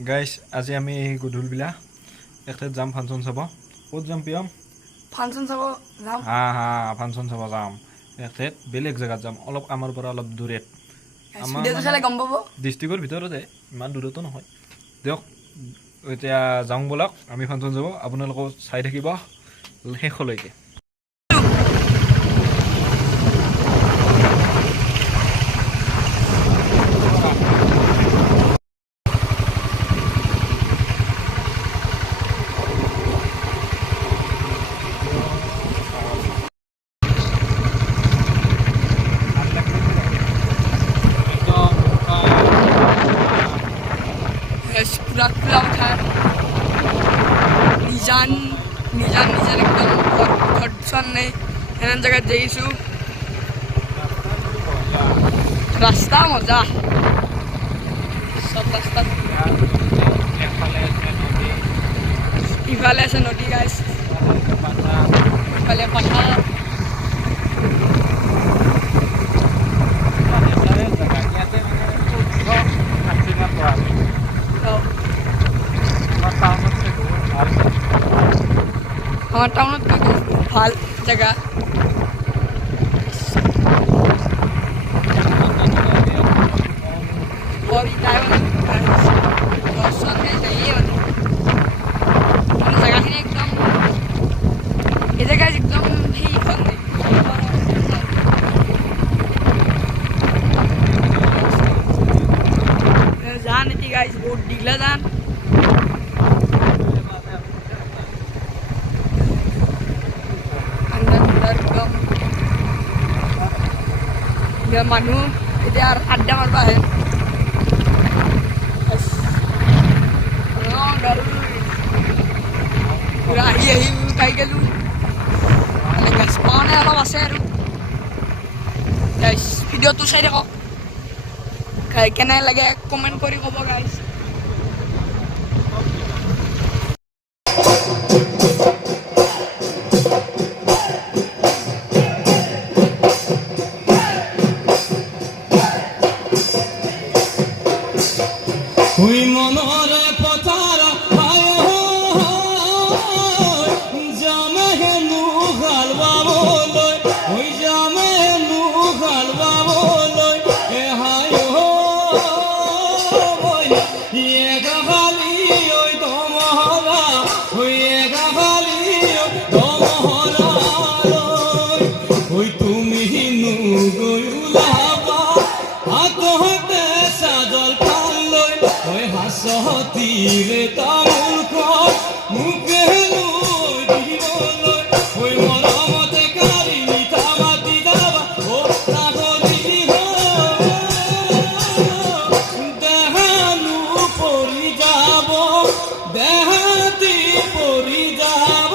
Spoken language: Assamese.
গাইস আজি আমি গধুলবিলা একঠাইত যাম ফাংচন চাব ক'ত যাম পিয়ম ফাংচন চাব যাম ফাংচন চাব যাম একঠাইত বেলেগ জেগাত যাম অলপ আমাৰ পৰা অলপ দূৰত আমাৰ ভিডিঅ'টো চালে গম পাব ডিষ্ট্ৰিক্টৰ ভিতৰতে ইমান দূৰতো নহয় দিয়ক এতিয়া যাওঁ বলক আমি ফাংচন যাব আপোনালোকক চাই থাকিব শেষলৈকে পুরা খোলা উঠা নিজান একদম ঘর নেই এমন জায়গায় যাইছো রাস্তা মজা সব রাস্তা ইফালে আছে নদী গাইছ ইফালে পাহাড় আমার টাউনত ভাল জায়গা জায়গাখিনি একদম এই জায়গায় একদম সেই যান এটি গাইজ বহুত দীঘলা যান মানুহ এতিয়া আড্ডা মাৰিব আহে পুৰা আহি পাই গ'লোঁ গেছ পোৱা নাই অলপ আছে আৰু ভিডিঅ'টো চাই থাকক কেনে লাগে কমেণ্ট কৰি ক'ব গাইছ ওই মনরে পথার জামে হেনু গালবা বলই ওই জামে হেনু গালবা বলই এ হায় ওই গালি ওই দমহরা ওই গালি দমহরা ওই তুমি নু গয়ুলাবা আতহতে সাজল ওই হাসতিরে তামুল কর মুখে লই দিবলই ওই মরমতে কারি মিঠা মাটি দাবা ও নাগরি দেহানু পরি যাব দেহাতি পরি যাব